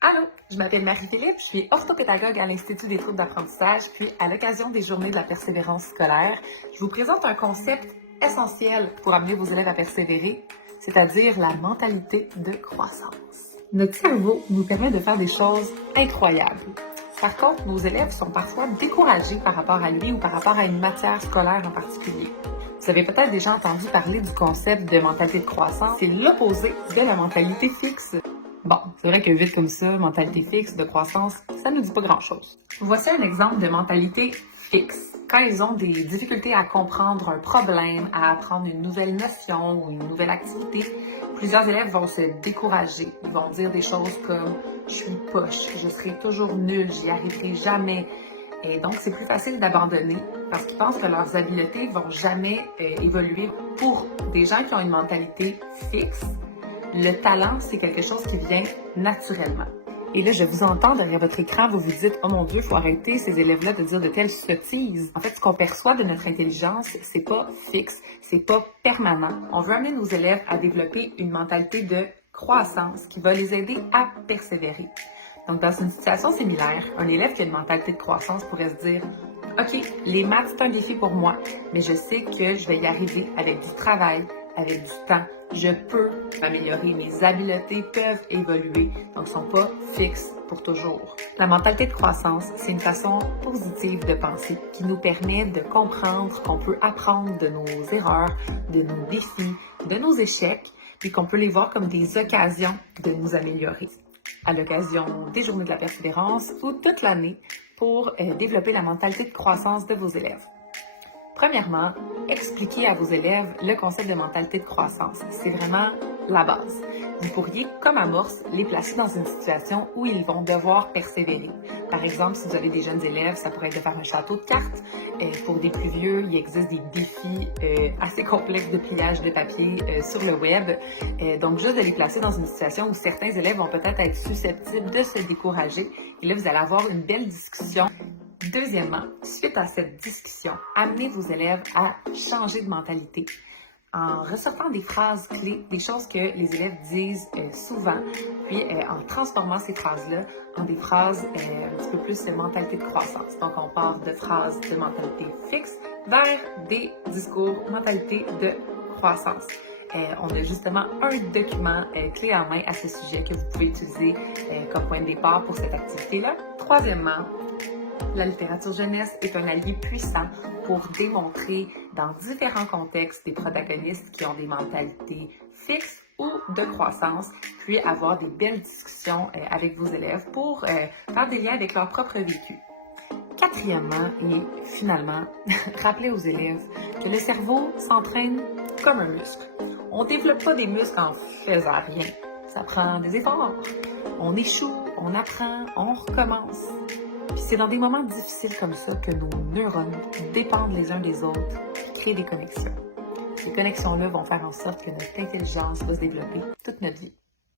Allô, je m'appelle Marie-Philippe, je suis orthopédagogue à l'Institut des troubles d'apprentissage, puis à l'occasion des Journées de la persévérance scolaire, je vous présente un concept essentiel pour amener vos élèves à persévérer, c'est-à-dire la mentalité de croissance. Notre cerveau nous permet de faire des choses incroyables. Par contre, nos élèves sont parfois découragés par rapport à lui ou par rapport à une matière scolaire en particulier. Vous avez peut-être déjà entendu parler du concept de mentalité de croissance. C'est l'opposé de la mentalité fixe. Bon, c'est vrai que vite comme ça, mentalité fixe, de croissance, ça ne nous dit pas grand-chose. Voici un exemple de mentalité fixe. Quand ils ont des difficultés à comprendre un problème, à apprendre une nouvelle notion ou une nouvelle activité, plusieurs élèves vont se décourager. Ils vont dire des choses comme « je suis poche, je serai toujours nul, j'y arriverai jamais ». Et donc, c'est plus facile d'abandonner parce qu'ils pensent que leurs habiletés vont jamais évoluer. Pour des gens qui ont une mentalité fixe, le talent, c'est quelque chose qui vient naturellement. Et là, je vous entends derrière votre écran, vous vous dites « Oh mon Dieu, il faut arrêter ces élèves-là de dire de telles sottises ». En fait, ce qu'on perçoit de notre intelligence, c'est pas fixe, c'est pas permanent. On veut amener nos élèves à développer une mentalité de croissance qui va les aider à persévérer. Donc, dans une situation similaire, un élève qui a une mentalité de croissance pourrait se dire « OK, les maths, c'est un défi pour moi, mais je sais que je vais y arriver avec du travail, avec du temps. Je peux m'améliorer, mes habiletés peuvent évoluer, donc ne sont pas fixes pour toujours. » La mentalité de croissance, c'est une façon positive de penser qui nous permet de comprendre qu'on peut apprendre de nos erreurs, de nos défis, de nos échecs, puis qu'on peut les voir comme des occasions de nous améliorer. À l'occasion des Journées de la persévérance ou toute l'année pour développer la mentalité de croissance de vos élèves. Premièrement, expliquez à vos élèves le concept de mentalité de croissance. C'est vraiment la base. Vous pourriez, comme amorce, les placer dans une situation où ils vont devoir persévérer. Par exemple, si vous avez des jeunes élèves, ça pourrait être de faire un château de cartes. Pour des plus vieux, il existe des défis assez complexes de pliage de papier sur le web. Donc, juste de les placer dans une situation où certains élèves vont peut-être être susceptibles de se décourager. Et là, vous allez avoir une belle discussion. Deuxièmement, suite à cette discussion, amenez vos élèves à changer de mentalité en ressortant des phrases clés, des choses que les élèves disent souvent, puis en transformant ces phrases-là en des phrases un petit peu plus de mentalité de croissance. Donc, on part de phrases de mentalité fixe vers des discours mentalité de croissance. On a justement un document clé en main à ce sujet que vous pouvez utiliser comme point de départ pour cette activité-là. Troisièmement, la littérature jeunesse est un allié puissant pour démontrer dans différents contextes des protagonistes qui ont des mentalités fixes ou de croissance, puis avoir des belles discussions avec vos élèves pour faire des liens avec leur propre vécu. Quatrièmement et finalement, rappelez aux élèves que le cerveau s'entraîne comme un muscle. On ne développe pas des muscles en faisant rien. Ça prend des efforts. On échoue, on apprend, on recommence. Puis c'est dans des moments difficiles comme ça que nos neurones dépendent les uns des autres et créent des connexions. Ces connexions-là vont faire en sorte que notre intelligence va se développer toute notre vie.